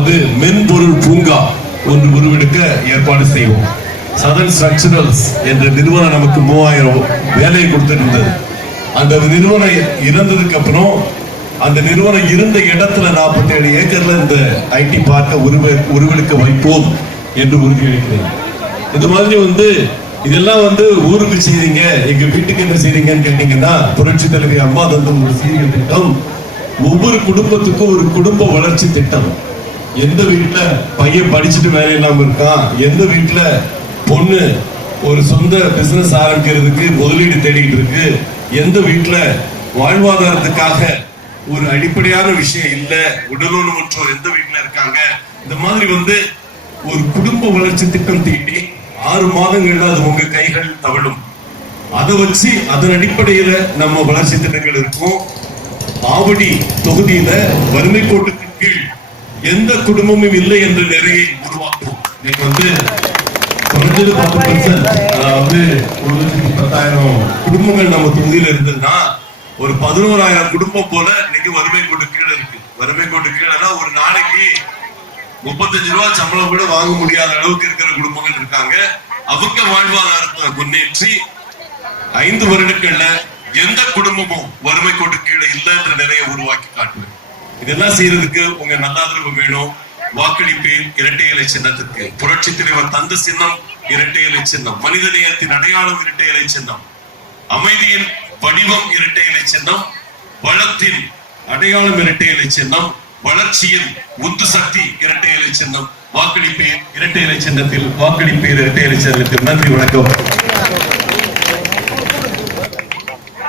இரண்டாவது மென்பொருள் பூங்கா ஒன்று உருவெடுக்க ஏற்பாடு செய்வோம். சதன் ஸ்ட்ரக்சரல்ஸ் என்ற நிறுவனம் நமக்கு 3000 வேலையை கொடுத்திருந்தது. அந்த நிறுவனம் இறந்ததுக்கு அப்புறம் அந்த நிறுவனம் இருந்த இடத்துல 47 ஏக்கர்ல இந்த ஐடி பார்க்க உருவெடுக்க வைப்போம் என்று உறுதியளிக்கிறேன். இந்த மாதிரி இதெல்லாம் ஊருக்கு செய்றீங்க, எங்க வீட்டுக்கு என்ன செய்றீங்கன்னு கேட்டீங்கன்னா, புரட்சி தலைவி அம்மா தந்த ஒரு சீரிய திட்டம், ஒவ்வொரு குடும்பத்துக்கும் ஒரு குடும்ப வளர்ச்சி திட்டம். எந்த வீட்டுல பையன் படிச்சுட்டு வேலை இல்லாம இருக்கான், எந்த வீட்டுல பொண்ணு ஒரு சொந்த பிசினஸ் ஆரம்பிக்கிறதுக்கு முதலீடு தேடிட்டு இருக்கு, எந்த வீட்டுல வாழ்வாதாரத்துக்காக ஒரு அடிப்படையான விஷயம் இல்ல, உடலூனமுற்றோர் எந்த வீட்டுல இருக்காங்க, இந்த மாதிரி ஒரு குடும்ப வளர்ச்சி திட்டம் தீட்டி 6 மாதங்கள்ல அது உங்க கைகள் தவழும். அதை வச்சு அதன் அடிப்படையில நம்ம வளர்ச்சி திட்டங்கள் இருக்கும். ஆவடி தொகுதியில வறுமை கோட்டுக்கு கீழ் எந்த குடும்பமும் இல்லை என்ற நிறையை உருவாக்கும். குறைஞ்சது 10%, அதாவது 1,10,000 குடும்பங்கள் நம்ம தொகுதியில இருந்ததுன்னா ஒரு 11,000 குடும்பம் போல இன்னைக்கு வறுமை கோட்டு கீழே இருக்கு. வறுமை கோட்டு கீழே ஒரு நாளைக்கு 35 ரூபாய் சம்பளம் கூட வாங்க முடியாத அளவுக்கு இருக்கிற குடும்பங்கள் இருக்காங்க. அவங்க வாழ்வாதாரத்தை முன்னேற்றி 5 வருடங்கள்ல எந்த குடும்பமும் வறுமை கோட்டு கீழே இல்லை என்ற நிறைய உருவாக்கி காட்டுவேன். இதெல்லாம் செய்யறதுக்கு உங்க நல்லாதரவு வேணும். வாக்களிப்பேன் இரட்டை இலை சின்னத்திற்கு. புரட்சி தலைவர் தந்த சின்னம் இரட்டை இலை சின்னம், மனித நேயத்தின் அடையாளம் இரட்டை இலை சின்னம், அமைதியின் வடிவம் இரட்டை இலை சின்னம், வளத்தின் அடையாளம் இரட்டை இலை சின்னம், வளர்ச்சியின் உந்து சக்தி இரட்டை இலை சின்னம். வாக்களிப்பேன் இரட்டை இலை சின்னத்தில், வாக்களிப்பேன் இரட்டை இலை சின்னத்தில். நன்றி, வணக்கம்.